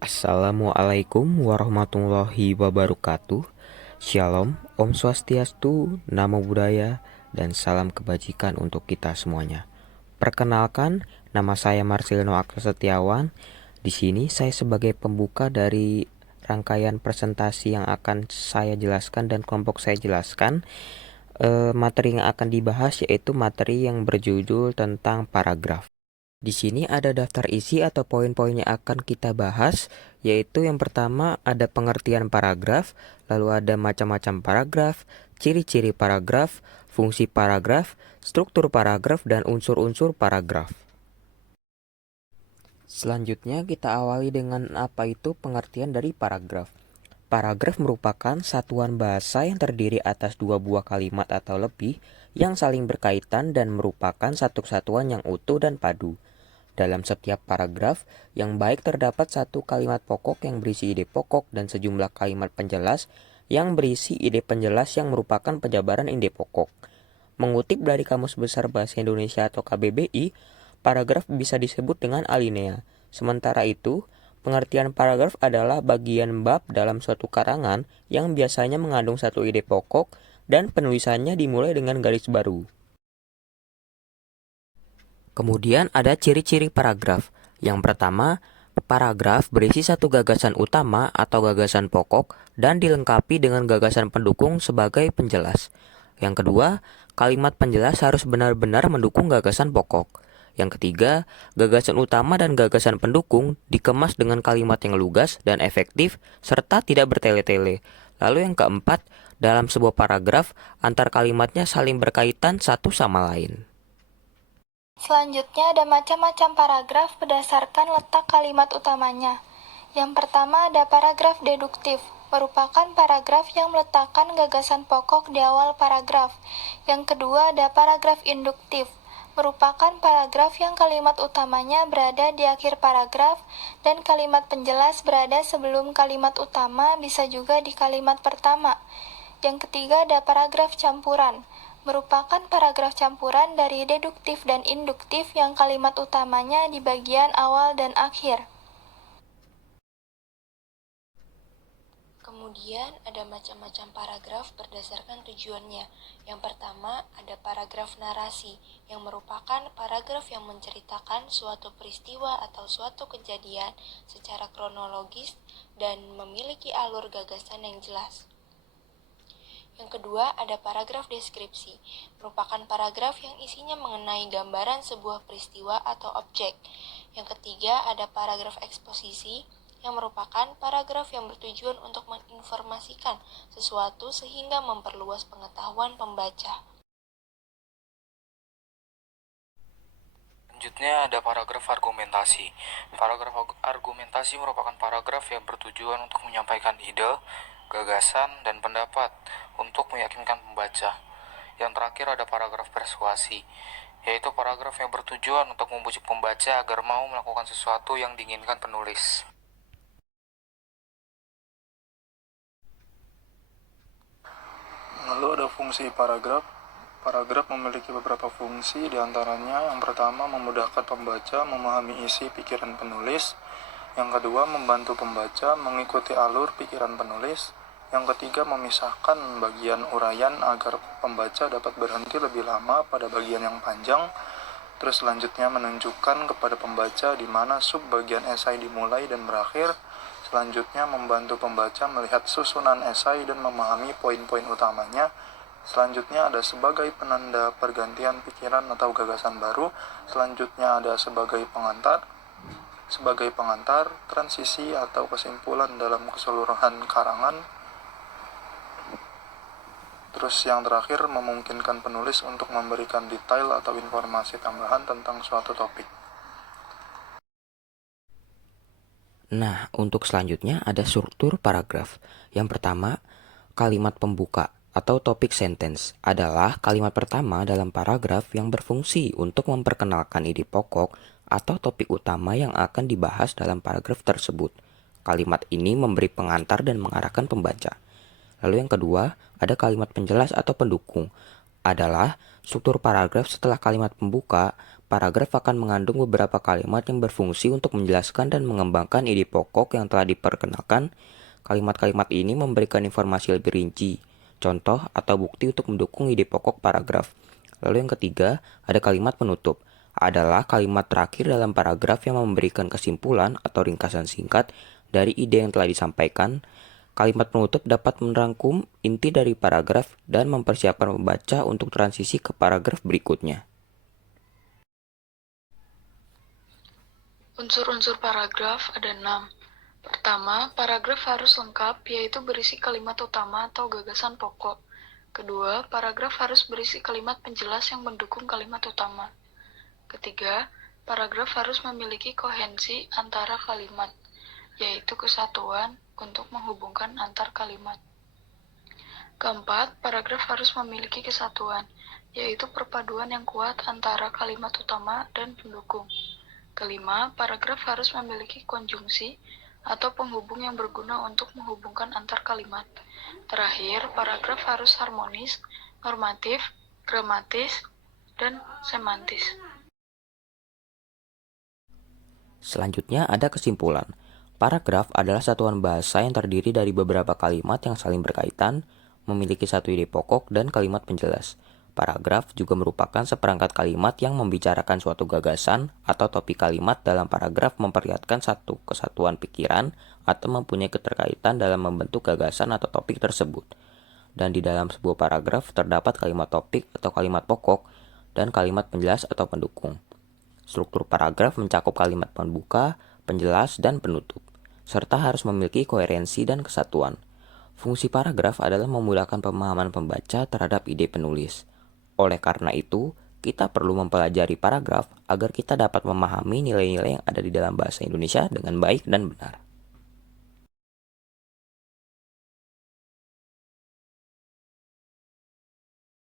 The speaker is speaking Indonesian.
Assalamualaikum warahmatullahi wabarakatuh. Shalom, Om Swastiastu, Namo Buddhaya, dan salam kebajikan untuk kita semuanya. Perkenalkan, nama saya Marcelino Aksa Setiawan. Di sini saya sebagai pembuka dari rangkaian presentasi yang akan saya jelaskan dan kelompok saya jelaskan. Materi yang akan dibahas yaitu materi yang berjudul tentang paragraf. Di sini ada daftar isi atau poin-poin yang akan kita bahas, yaitu yang pertama ada pengertian paragraf, lalu ada macam-macam paragraf, ciri-ciri paragraf, fungsi paragraf, struktur paragraf, dan unsur-unsur paragraf. Selanjutnya kita awali dengan apa itu pengertian dari paragraf. Paragraf merupakan satuan bahasa yang terdiri atas dua buah kalimat atau lebih yang saling berkaitan dan merupakan satu kesatuan yang utuh dan padu. Dalam setiap paragraf, yang baik terdapat satu kalimat pokok yang berisi ide pokok dan sejumlah kalimat penjelas yang berisi ide penjelas yang merupakan penjabaran ide pokok. Mengutip dari Kamus Besar Bahasa Indonesia atau KBBI, paragraf bisa disebut dengan alinea. Sementara itu, pengertian paragraf adalah bagian bab dalam suatu karangan yang biasanya mengandung satu ide pokok dan penulisannya dimulai dengan garis baru. Kemudian ada ciri-ciri paragraf. Yang pertama, paragraf berisi satu gagasan utama atau gagasan pokok dan dilengkapi dengan gagasan pendukung sebagai penjelas. Yang kedua, kalimat penjelas harus benar-benar mendukung gagasan pokok. Yang ketiga, gagasan utama dan gagasan pendukung dikemas dengan kalimat yang lugas dan efektif serta tidak bertele-tele. Lalu yang keempat, dalam sebuah paragraf, antar kalimatnya saling berkaitan satu sama lain. Selanjutnya ada macam-macam paragraf berdasarkan letak kalimat utamanya. Yang pertama ada paragraf deduktif, merupakan paragraf yang meletakkan gagasan pokok di awal paragraf. Yang kedua ada paragraf induktif, merupakan paragraf yang kalimat utamanya berada di akhir paragraf dan kalimat penjelas berada sebelum kalimat utama, bisa juga di kalimat pertama. Yang ketiga ada paragraf campuran, merupakan paragraf campuran dari deduktif dan induktif yang kalimat utamanya di bagian awal dan akhir. Kemudian ada macam-macam paragraf berdasarkan tujuannya. Yang pertama ada paragraf narasi, yang merupakan paragraf yang menceritakan suatu peristiwa atau suatu kejadian secara kronologis dan memiliki alur gagasan yang jelas. Yang kedua, ada paragraf deskripsi, merupakan paragraf yang isinya mengenai gambaran sebuah peristiwa atau objek. Yang ketiga, ada paragraf eksposisi, yang merupakan paragraf yang bertujuan untuk menginformasikan sesuatu sehingga memperluas pengetahuan pembaca. Selanjutnya ada paragraf argumentasi. Paragraf argumentasi merupakan paragraf yang bertujuan untuk menyampaikan ide, gagasan, dan pendapat untuk meyakinkan pembaca. Yang terakhir ada paragraf persuasi, yaitu paragraf yang bertujuan untuk membujuk pembaca agar mau melakukan sesuatu yang diinginkan penulis. Lalu ada fungsi paragraf. Paragraf memiliki beberapa fungsi, diantaranya yang pertama memudahkan pembaca memahami isi pikiran penulis, yang kedua membantu pembaca mengikuti alur pikiran penulis, yang ketiga memisahkan bagian uraian agar pembaca dapat berhenti lebih lama pada bagian yang panjang, terus selanjutnya menunjukkan kepada pembaca di mana sub bagian esai dimulai dan berakhir, selanjutnya membantu pembaca melihat susunan esai dan memahami poin-poin utamanya. Selanjutnya ada sebagai penanda pergantian pikiran atau gagasan baru. Selanjutnya ada sebagai pengantar, transisi atau kesimpulan dalam keseluruhan karangan. Terus yang terakhir memungkinkan penulis untuk memberikan detail atau informasi tambahan tentang suatu topik. Nah, untuk selanjutnya ada struktur paragraf. Yang pertama, kalimat pembuka atau topik sentence adalah kalimat pertama dalam paragraf yang berfungsi untuk memperkenalkan ide pokok atau topik utama yang akan dibahas dalam paragraf tersebut. Kalimat ini memberi pengantar dan mengarahkan pembaca. Lalu yang kedua, ada kalimat penjelas atau pendukung. adalah struktur paragraf setelah kalimat pembuka. Paragraf akan mengandung beberapa kalimat yang berfungsi untuk menjelaskan dan mengembangkan ide pokok yang telah diperkenalkan. Kalimat-kalimat ini memberikan informasi lebih rinci, contoh atau bukti untuk mendukung ide pokok paragraf. Lalu yang ketiga, ada kalimat penutup. Adalah kalimat terakhir dalam paragraf yang memberikan kesimpulan atau ringkasan singkat dari ide yang telah disampaikan. Kalimat penutup dapat merangkum inti dari paragraf dan mempersiapkan pembaca untuk transisi ke paragraf berikutnya. Unsur-unsur paragraf ada 6. Pertama, paragraf harus lengkap, yaitu berisi kalimat utama atau gagasan pokok. Kedua, paragraf harus berisi kalimat penjelas yang mendukung kalimat utama. Ketiga, paragraf harus memiliki kohensi antara kalimat, yaitu kesatuan untuk menghubungkan antar kalimat. Keempat, paragraf harus memiliki kesatuan, yaitu perpaduan yang kuat antara kalimat utama dan pendukung. Kelima, paragraf harus memiliki konjungsi atau penghubung yang berguna untuk menghubungkan antar kalimat. Terakhir, paragraf harus harmonis, normatif, gramatis, dan semantis. Selanjutnya ada kesimpulan. Paragraf adalah satuan bahasa yang terdiri dari beberapa kalimat yang saling berkaitan, memiliki satu ide pokok dan kalimat penjelas. Paragraf juga merupakan seperangkat kalimat yang membicarakan suatu gagasan atau topik kalimat dalam paragraf memperlihatkan satu kesatuan pikiran atau mempunyai keterkaitan dalam membentuk gagasan atau topik tersebut. Dan di dalam sebuah paragraf terdapat kalimat topik atau kalimat pokok dan kalimat penjelas atau pendukung. Struktur paragraf mencakup kalimat pembuka, penjelas, dan penutup, serta harus memiliki koherensi dan kesatuan. Fungsi paragraf adalah memudahkan pemahaman pembaca terhadap ide penulis. Oleh karena itu, kita perlu mempelajari paragraf agar kita dapat memahami nilai-nilai yang ada di dalam bahasa Indonesia dengan baik dan benar.